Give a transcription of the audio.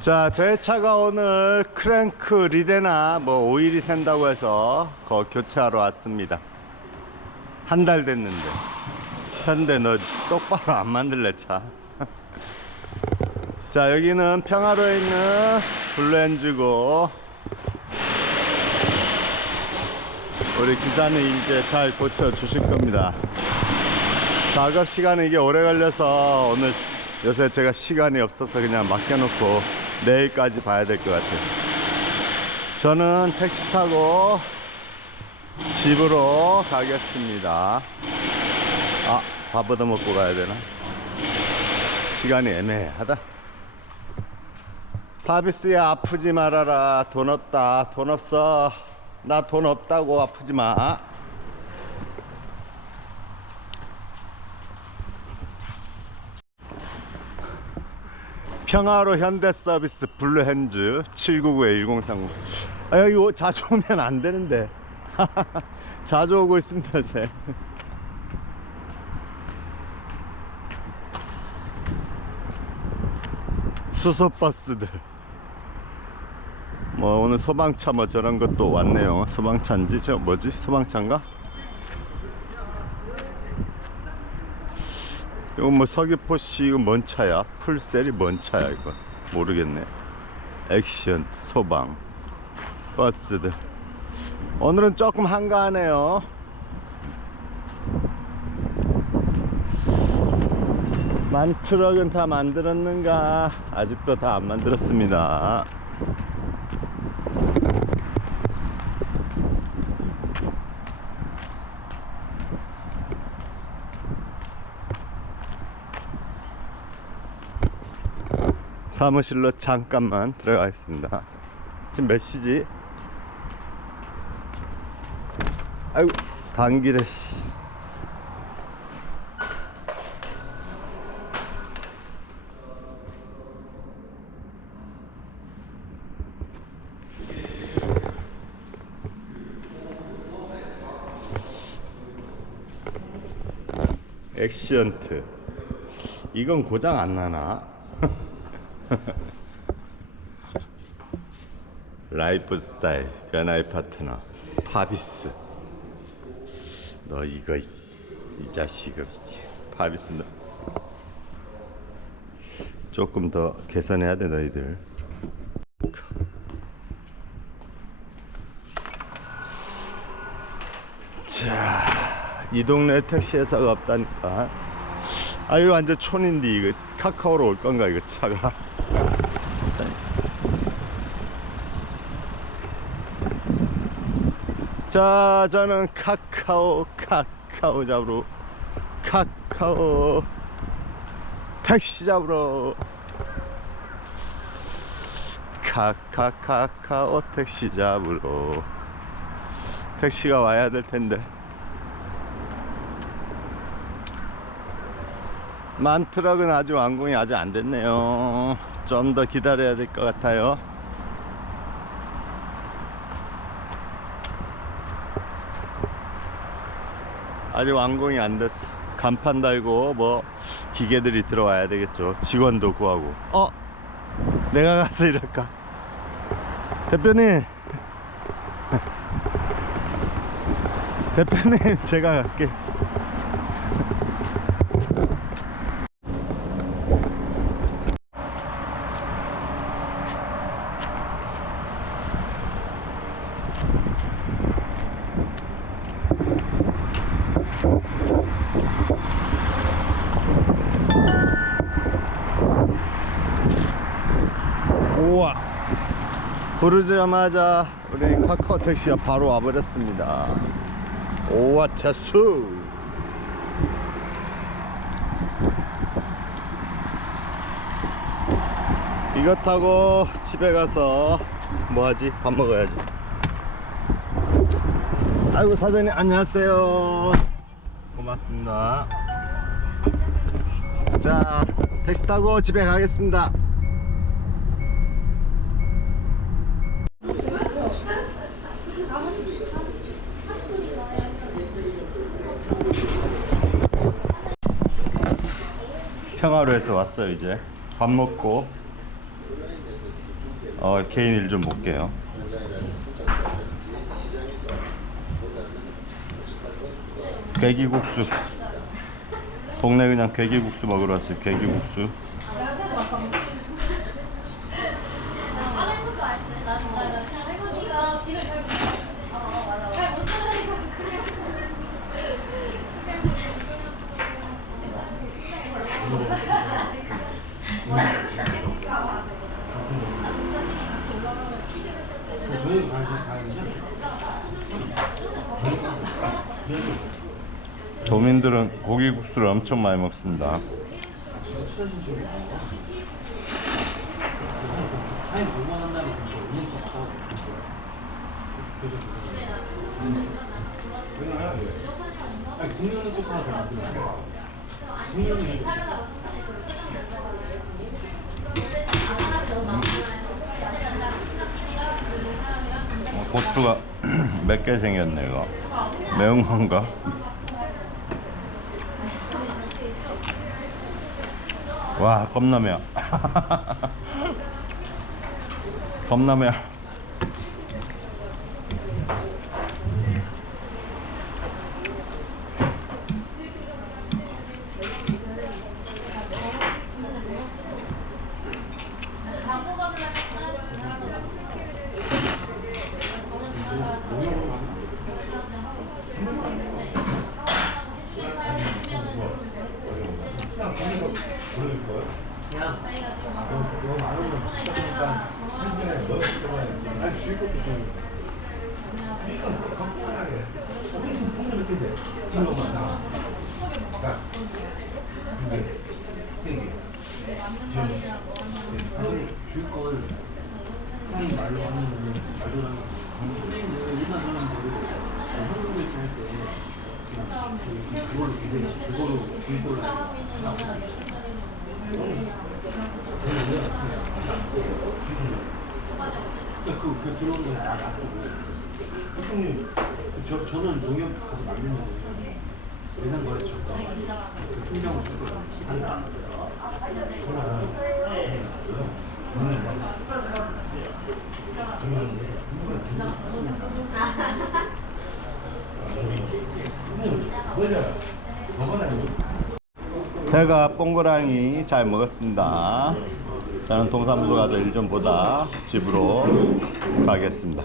자, 저의 차가 오늘 크랭크 리데나 뭐 오일이 샌다고 해서 거 교체하러 왔습니다. 한 달 됐는데. 현대 너 똑바로 안 만들래 차. 자, 여기는 평화로에 있는 블루엔즈고 우리 기사님 이제 잘 고쳐 주실 겁니다. 작업 시간이 이게 오래 걸려서 오늘 요새 제가 시간이 없어서 그냥 맡겨놓고 내일까지 봐야 될 것 같아요. 저는 택시 타고 집으로 가겠습니다. 아, 밥 얻어 먹고 가야 되나? 시간이 애매하다. 파비스야 아프지 말아라. 돈 없다. 돈 없어. 나 돈 없다고 아프지 마. 평화로 현대 서비스 블루핸즈 799-1030아 여기 오- 자주 오면 안 되는데. 자주 오고 있습니다 요새. 수소버스들. 뭐 오늘 소방차 뭐 저런 것도 왔네요. 소방차인지 저 뭐지? 소방차인가? 이건 뭐 서귀포시 이거 뭔 차야? 풀셀이 뭔 차야 이거? 모르겠네. 액션 소방 버스들. 오늘은 조금 한가하네요. 만 트럭은 다 만들었는가? 아직도 다 안 만들었습니다 사무실로 잠깐만 들어가겠습니다. 지금 몇 시지? 아이고 단길에 씨. 액시언트 이건 고장 안 나나? 라이프 스타일 변화의 파트너 파비스. 너 이거 이, 이 자식을 파비스 너. 조금 더 개선해야 돼 너희들. 자 이 동네 택시 회사가 없다니까. 아유 완전 촌인데 이거 카카오로 올 건가 이거 차가 자 저는 카카오 카카오 잡으러 카카오 택시 잡으러. 카카카카오 택시 잡으러. 택시가 와야 될 텐데 만트럭은 아직 완공이 아직 안 됐네요. 좀 더 기다려야 될 것 같아요. 아직 완공이 안 됐어 간판 달고 뭐 기계들이 들어와야 되겠죠. 직원도 구하고. 어? 내가 가서 이럴까? 대표님. 대표님 제가 갈게 우와. 부르자마자 우리 카카오 택시가 바로 와버렸습니다. 오와 차수. 이거 타고 집에 가서 뭐하지? 밥 먹어야지. 아이고 사장님 안녕하세요 고맙습니다. 자 택시 타고 집에 가겠습니다. 평화로에서 왔어요 이제. 밥 먹고. 어, 개인 일 좀 볼게요. 괴기국수. 동네 그냥 괴기국수 먹으러 왔어요. 괴기국수. 도민들은 고기국수를 엄청 많이 먹습니다. 고추가 몇 개 생겼네 이거. 매운 건가? 와 겁나며. 겁나며. 그냥 너무 많으면 부족하니까 것도 좀 아니 주일 걸 타임 말로 하면 말로 하면 선생님들 일반 선생님들 한국 결정할 때 그냥 그- 그걸로 기대지 그거로 주일 걸로 하고 그러 니까 그, 그 들어오는 건 나, 놔두고. 형님 저, 저는 농협 가서 만들면 예산 거래처가 그 통장을 쓸 거예요 한다 배가 뽕고랑이 잘 먹었습니다. 저는 동사무소 가서 일 좀 보다 집으로 가겠습니다.